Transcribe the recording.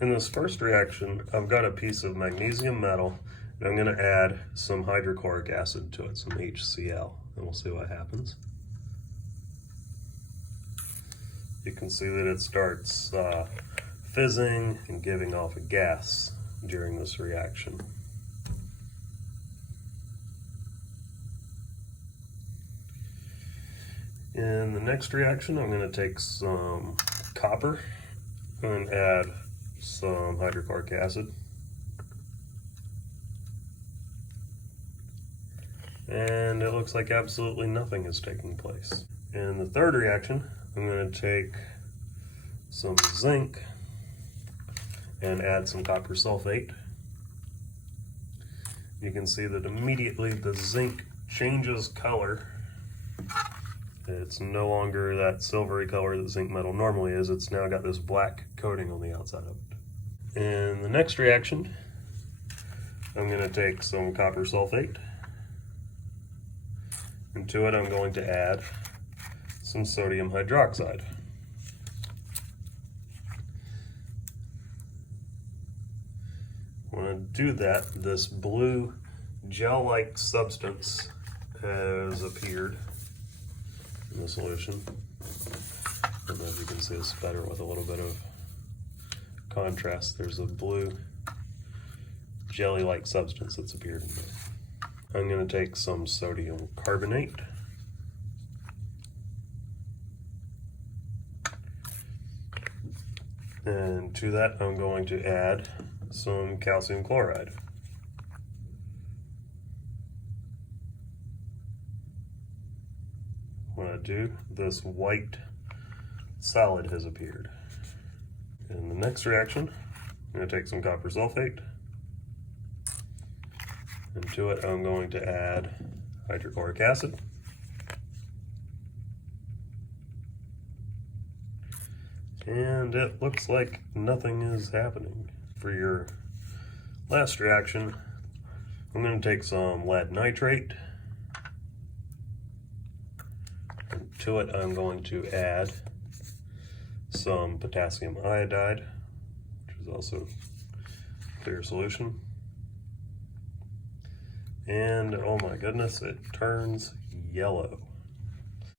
In this first reaction, I've got a piece of magnesium metal, and I'm going to add some hydrochloric acid to it, some HCl, and we'll see what happens. You can see that it starts fizzing and giving off a gas during this reaction. In the next reaction, I'm going to take some copper and add some hydrochloric acid. And it looks like absolutely nothing is taking place. In the third reaction, I'm going to take some zinc and add some copper sulfate. You can see that immediately the zinc changes color. It's no longer that silvery color that zinc metal normally is. It's now got this black coating on the outside of it. In the next reaction, I'm going to take some copper sulfate, and to it I'm going to add some sodium hydroxide. When I do that, this blue gel-like substance has appeared in the solution. I don't know if you can see this better with a little bit of contrast. There's a blue jelly-like substance that's appeared in there. I'm going to take some sodium carbonate and to that I'm going to add some calcium chloride. When I do, this white solid has appeared. In the next reaction, I'm going to take some copper sulfate, and to it I'm going to add hydrochloric acid. And it looks like nothing is happening. For your last reaction, I'm going to take some lead nitrate. And to it I'm going to add some potassium iodide, which is also a clear solution. And oh my goodness, it turns yellow.